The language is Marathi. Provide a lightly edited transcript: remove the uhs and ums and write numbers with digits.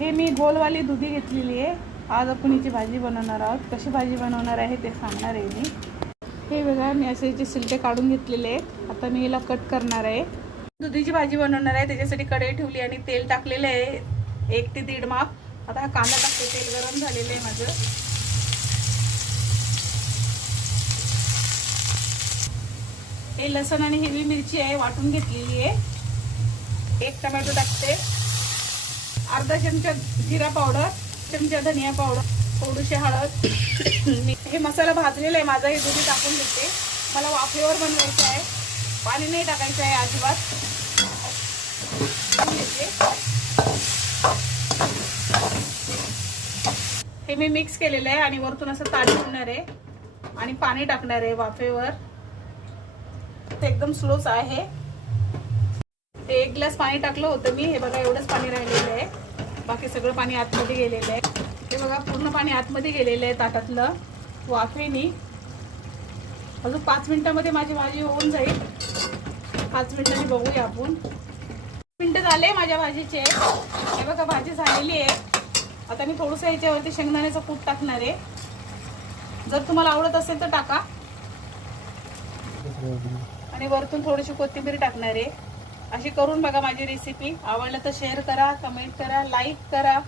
हे मी गोलवाली दुधी घेतलेली आहे। आज आपण हिची भाजी बनवणार आहोत। कशी भाजी बनवणार आहे ते सांगणार आहे मी। हे बघा मी असे याचे सिलटे काढून घेतलेले आहेत। आता मी याला कट करणार आहे। दुधीची भाजी बनवणार आहे, त्याच्यासाठी कढई ठेवली आणि तेल टाकलेलं आहे 1 ते 1.5 माप। आता हा कांदा टाकते, तेल गरम झालेलं आहे माझं। हे लसूण आणि हिरवी मिरची आहे, वाटून घेतलेली आहे। 1 टोमॅटो टाकते, अर्धा चमचा जिरा पावडर, चमचा धनिया पावडर, थोडीशी हळद। हे मसाला भाजलेला आहे माझा, हे दुधी टाकून घेते। मला वाफेवर बनवायचं आहे, पाणी नाही टाकायचं आहे अजिबात। हे मी मिक्स केलेलं आहे आणि वरतून असं ताट ठेवणार आहे आणि पाणी टाकणार आहे वाफेवर। ते एकदम स्लोच आहे। 1 ग्लास पाणी टाकलं होतं मी, हे बघा एवढंच पाणी राहिलेलं आहे, बाकी सगळं पाणी आतमध्ये गेलेलं आहे। हे बघा पूर्ण पाणी आतमध्ये गेलेलं आहे ताटातलं वाफेनी। अजून 5 मिनिटांमध्ये माझी भाजी होऊन जाईल। 5 मिनिटांनी बघूया आपण। 5 मिनिटं झाले माझ्या भाजीचे। हे बघा भाजी झालेली आहे। आता मी थोडंसं याच्यावरती शेंगदाण्याचं कूट टाकणार आहे, जर तुम्हाला आवडत असेल तर टाका। आणि वरतून थोडीशी कोथिंबीर टाकणार आहे। अशी करून बघा माझी रेसिपी। आवडलं तर शेअर करा, कमेंट करा, लाईक करा।